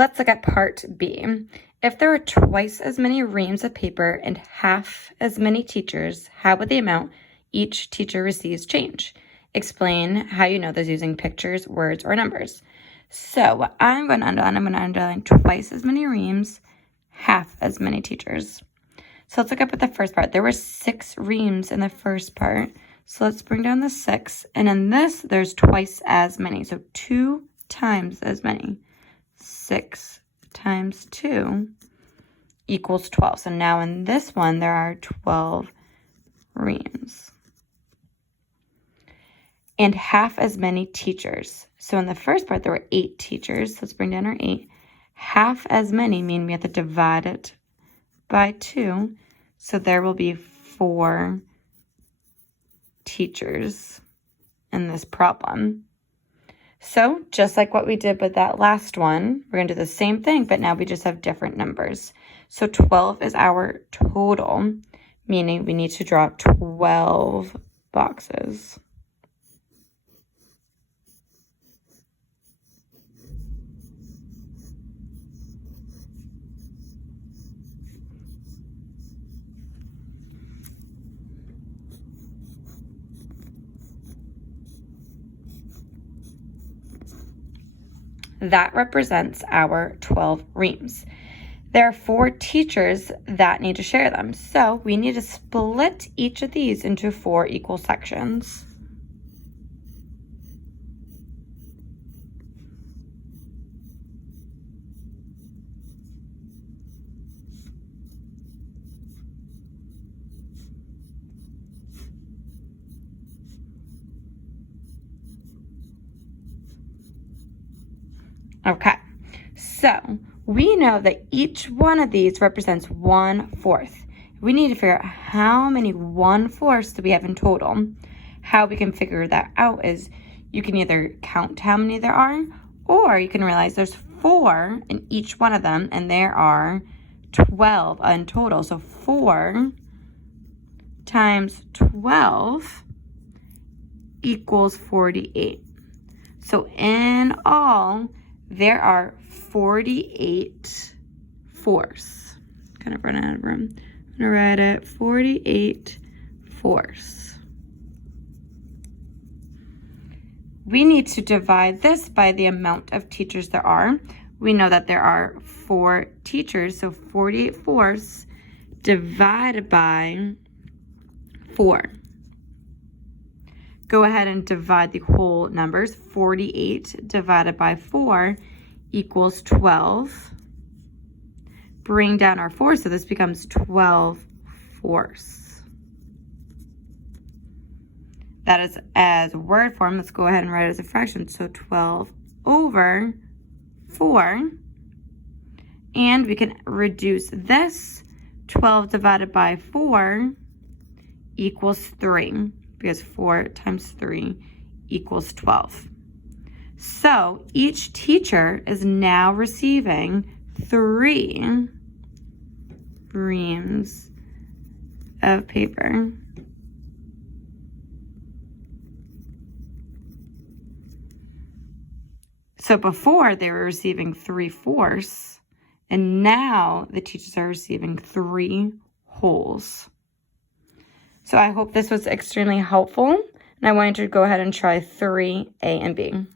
Let's look at part B. If there are twice as many reams of paper and half as many teachers, how would the amount each teacher receives change? Explain how you know this using pictures, words, or numbers. So I'm going to underline twice as many reams, half as many teachers. So let's look up at the first part. There were 6 reams in the first part. So let's bring down the 6. And in this, there's twice as many. So 2 times as many. 6 times 2 equals 12. So now in this one, there are 12 reams. And half as many teachers. So in the first part, there were 8 teachers. So let's bring down our 8. Half as many mean we have to divide it by 2. So there will be 4 teachers in this problem. So just like what we did with that last one, we're going to do the same thing, but now we just have different numbers. So 12 is our total, meaning we need to draw 12 boxes. That represents our 12 reams. There are 4 teachers that need to share them. So we need to split each of these into 4 equal sections. Okay, so we know that each one of these represents 1/4. We need to figure out how many 1/4 do we have in total. How we can figure that out is you can either count how many there are, or you can realize there's 4 in each one of them, and there are 12 in total. So 4 times 12 equals 48. So in all, there are 48 fourths. Kind of running out of room. I'm going to write it 48 fourths. We need to divide this by the amount of teachers there are. We know that there are 4 teachers, so 48 fourths divided by 4. Go ahead and divide the whole numbers. 48 divided by 4 equals 12. Bring down our 4, so this becomes 12 fourths. That is as word form. Let's go ahead and write it as a fraction. So 12 over 4. And we can reduce this. 12 divided by 4 equals 3. Because 4 times 3 equals 12. So each teacher is now receiving 3 reams of paper. So before they were receiving 3/4, and now the teachers are receiving 3 wholes. So I hope this was extremely helpful, and I want you to go ahead and try 3A and B.